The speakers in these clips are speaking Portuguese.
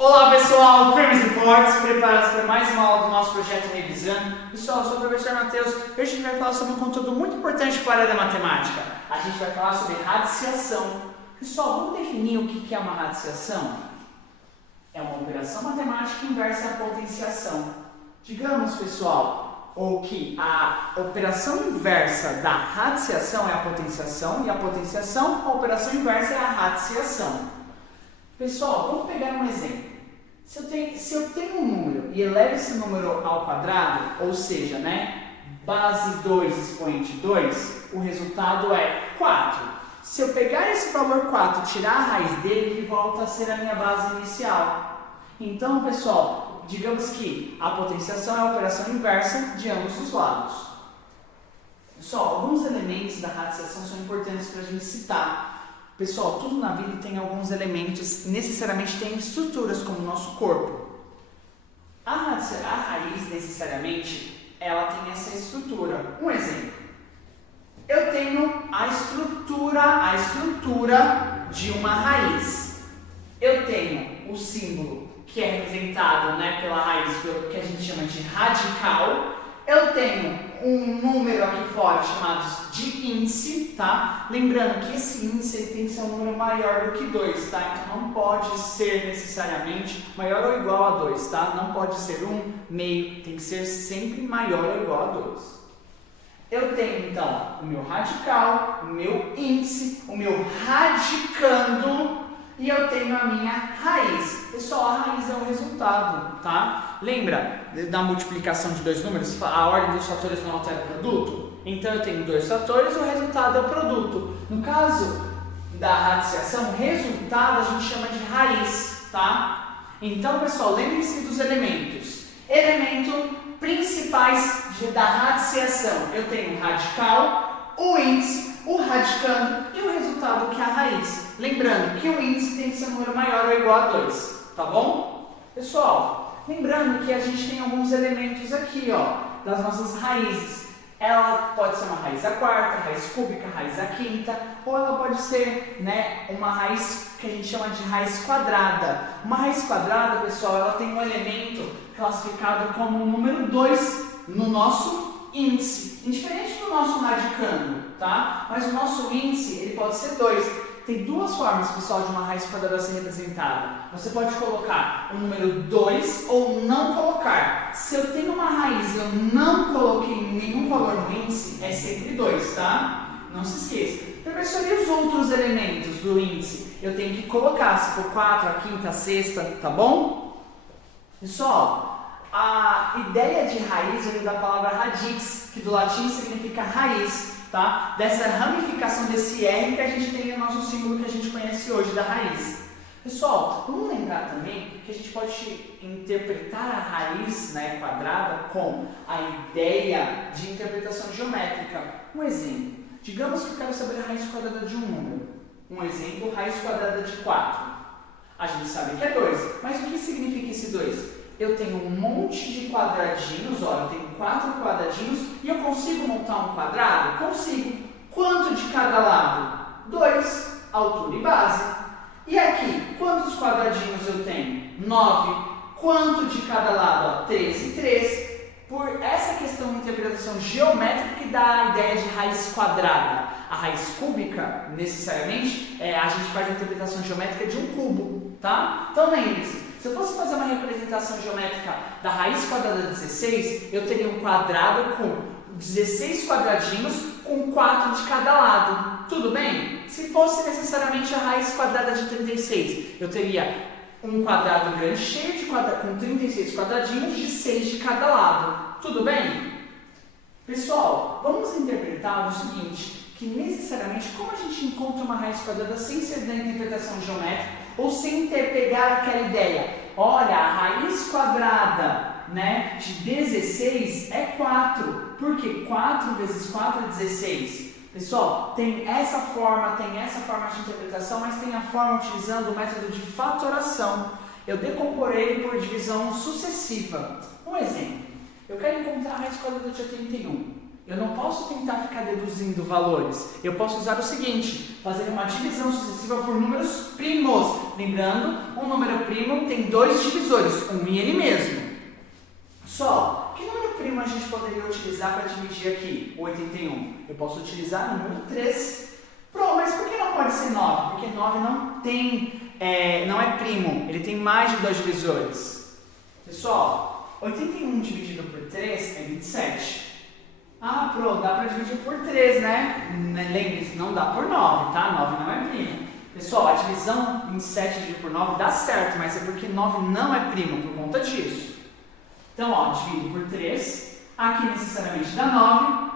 Olá pessoal, firmes e fortes, preparados para mais uma aula do nosso projeto Revisando. Pessoal, eu sou o professor Matheus e hoje a gente vai falar sobre um conteúdo muito importante para a área da matemática. A gente vai falar sobre radiciação. Pessoal, vamos definir o que é uma radiciação? É uma operação matemática inversa à potenciação. Digamos, pessoal, ou que a operação inversa da radiciação é a potenciação e a potenciação, a operação inversa é a radiciação. Pessoal, vamos pegar um exemplo. Se eu tenho um número e elevo esse número ao quadrado, ou seja, base 2 expoente 2, o resultado é 4. Se eu pegar esse valor 4 e tirar a raiz dele, ele volta a ser a minha base inicial. Então, pessoal, digamos que a potenciação é a operação inversa de ambos os lados. Pessoal, alguns elementos da radiciação são importantes para a gente citar. Pessoal, tudo na vida tem alguns elementos, necessariamente tem estruturas como o nosso corpo. A raiz, necessariamente, ela tem essa estrutura. Um exemplo. Eu tenho a estrutura de uma raiz. Eu tenho o símbolo que é representado pela raiz, pelo que a gente chama de radical. Eu tenho um número aqui fora chamado de índice, tá? Lembrando que esse índice tem que ser um número maior do que 2, tá? Então não pode ser necessariamente maior ou igual a 2, tá? Não pode ser 1, meio, tem que ser sempre maior ou igual a 2. Eu tenho então o meu radical, o meu índice, o meu radicando e eu tenho a minha raiz. Pessoal, a raiz é o resultado, tá? Lembra da multiplicação de dois números? A ordem dos fatores não altera o produto? Então eu tenho dois fatores, o resultado é o produto. No caso da radiciação, o resultado a gente chama de raiz, tá? Então, pessoal, lembre-se dos elementos. Elemento principais da radiciação. Eu tenho o radical, o índice, o radicando e o resultado que é a raiz. Lembrando que o índice tem que ser um número maior ou igual a 2, tá bom? Pessoal, lembrando que a gente tem alguns elementos aqui, das nossas raízes. Ela pode ser uma raiz à quarta, raiz cúbica, raiz à quinta, ou ela pode ser, uma raiz que a gente chama de raiz quadrada. Uma raiz quadrada, pessoal, ela tem um elemento classificado como o número 2 no nosso índice, indiferente do nosso radicando, tá? Mas o nosso índice, ele pode ser 2. Tem duas formas, pessoal, de uma raiz quadrada ser representada. Você pode colocar o número 2 ou não colocar. Se eu tenho uma raiz e eu não coloquei nenhum valor no índice, é sempre 2, tá? Não se esqueça. Professor, e os outros elementos do índice? Eu tenho que colocar, se for 4, a quinta, a sexta, tá bom? Pessoal, a ideia de raiz vem da palavra radix, que do latim significa raiz. Tá? Dessa ramificação desse R que a gente tem no nosso símbolo que a gente conhece hoje da raiz. Pessoal, vamos lembrar também que a gente pode interpretar a raiz quadrada com a ideia de interpretação geométrica. Um exemplo, digamos que eu quero saber a raiz quadrada de um número. Um exemplo, raiz quadrada de 4. A gente sabe que é 2, mas o que significa esse 2? Eu tenho um monte de quadradinhos, eu tenho 4 quadradinhos e eu consigo montar um quadrado? Consigo. Quanto de cada lado? 2, altura e base. E aqui, quantos quadradinhos eu tenho? 9. Quanto de cada lado? 13, 3. Por essa questão de interpretação geométrica que dá a ideia de raiz quadrada. A raiz cúbica, necessariamente, a gente faz a interpretação geométrica de um cubo, tá? Então lembre-se. Se eu fosse fazer uma representação geométrica da raiz quadrada de 16, eu teria um quadrado com 16 quadradinhos com 4 de cada lado. Tudo bem? Se fosse necessariamente a raiz quadrada de 36, eu teria um quadrado grande cheio de com 36 quadradinhos de 6 de cada lado. Tudo bem? Pessoal, vamos interpretar o seguinte, que necessariamente como a gente encontra uma raiz quadrada sem ser da interpretação geométrica, ou sem pegar aquela ideia, olha, a raiz quadrada de 16 é 4, porque 4 vezes 4 é 16. Pessoal, tem essa forma de interpretação, mas tem a forma utilizando o método de fatoração. Eu decomporei por divisão sucessiva. Um exemplo, eu quero encontrar a raiz quadrada de 81. eu não posso tentar ficar deduzindo valores. Eu posso usar o seguinte, fazer uma divisão sucessiva por números primos. Lembrando, um número primo tem dois divisores, um e ele mesmo. Só, que número primo a gente poderia utilizar para dividir aqui o 81? Eu posso utilizar o número 3. Pronto, mas por que não pode ser 9? Porque 9 não tem, não é primo, ele tem mais de dois divisores. Pessoal, 81 dividido por 3 é 27. Ah, pronto, dá para dividir por 3, né? Lembre-se, não dá por 9, tá? 9 não é primo. Pessoal, a divisão 27 dividido por 9 dá certo, mas é porque 9 não é primo por conta disso. Então, ó, divido por 3, aqui necessariamente dá 9,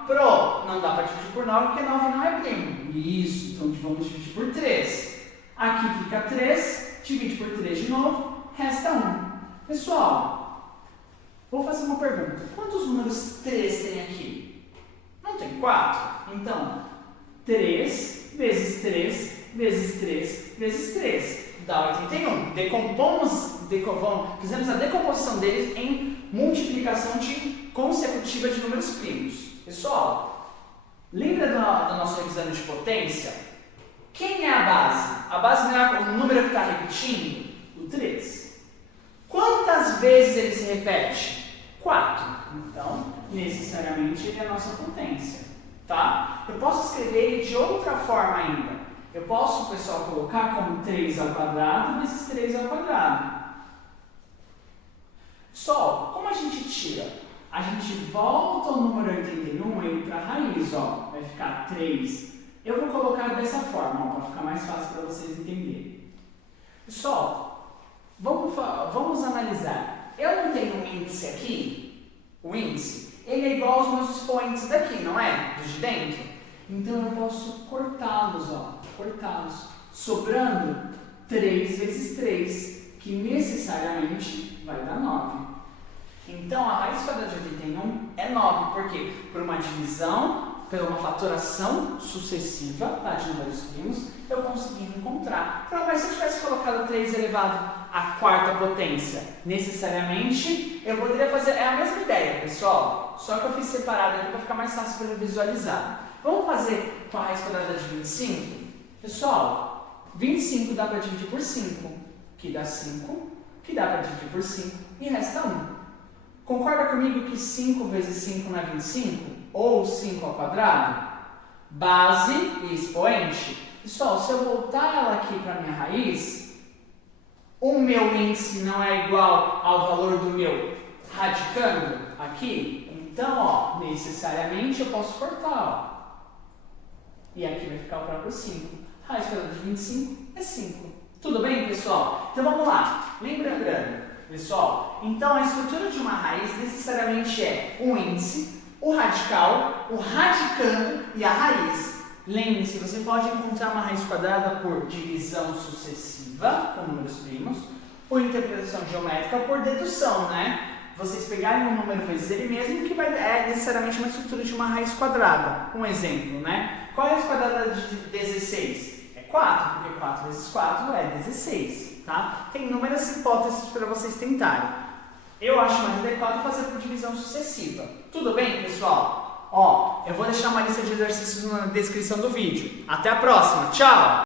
não dá para dividir por 9 porque 9 não é primo. Isso, então vamos dividir por 3. Aqui fica 3, divide por 3 de novo, resta 1. Pessoal, vou fazer uma pergunta. Quantos números 3 tem aqui? Não tem 4? Então, 3 vezes 3 vezes 3 vezes 3 dá 81. Fizemos a decomposição deles em multiplicação consecutiva de números primos. Pessoal, lembra do nosso exame de potência? Quem é a base? A base não é o número que está repetindo? O 3. Quantas vezes ele se repete? 4. Então, necessariamente, ele é a nossa potência. Tá? Eu posso escrever ele de outra forma ainda. Eu posso, pessoal, colocar como 3 ao quadrado vezes 3 ao quadrado. Só, como a gente tira? A gente volta o número 81 ele para a raiz, ó. Vai ficar 3. Eu vou colocar dessa forma, para ficar mais fácil para vocês entenderem. Pessoal, vamos analisar. Eu não tenho um índice aqui? O índice, ele é igual aos meus expoentes daqui, não é? Dos de dentro. Então eu posso cortá-los, ó. Cortá-los. Sobrando 3 vezes 3, que necessariamente vai dar 9. Então, a raiz quadrada de 81 é 9. Por quê? Por uma divisão, por uma fatoração sucessiva, tá, de números primos, eu consegui encontrar. Então, mas se eu tivesse colocado 3 elevado à quarta potência, necessariamente, eu poderia fazer... É a mesma ideia, pessoal. Só que eu fiz separado aqui para ficar mais fácil para visualizar. Vamos fazer com a raiz quadrada de 25? Pessoal, 25 dá para dividir por 5, que dá 5, que dá para dividir por 5, e resta 1. Concorda comigo que 5 vezes 5 não é 25? Ou 5 ao quadrado? Base e expoente. Pessoal, se eu voltar ela aqui para a minha raiz, o meu índice não é igual ao valor do meu radicando aqui? Então, ó, necessariamente eu posso cortar, ó. E aqui vai ficar o próprio 5. Raiz quadrada de 25 é 5. Tudo bem, pessoal? Então vamos lá. Lembrando, pessoal, então a estrutura de uma raiz necessariamente é um índice, o radical, o radicando e a raiz. Lembre-se, você pode encontrar uma raiz quadrada por divisão sucessiva, com números primos, por interpretação geométrica, por dedução, né? Vocês pegarem um número vezes ele mesmo, que é necessariamente uma estrutura de uma raiz quadrada. Um exemplo, né? Qual é a raiz quadrada de 16? É 4, porque 4 vezes 4 é 16, tá? Tem inúmeras hipóteses para vocês tentarem. Eu acho mais adequado fazer por divisão sucessiva. Tudo bem, pessoal? Ó, eu vou deixar uma lista de exercícios na descrição do vídeo. Até a próxima. Tchau!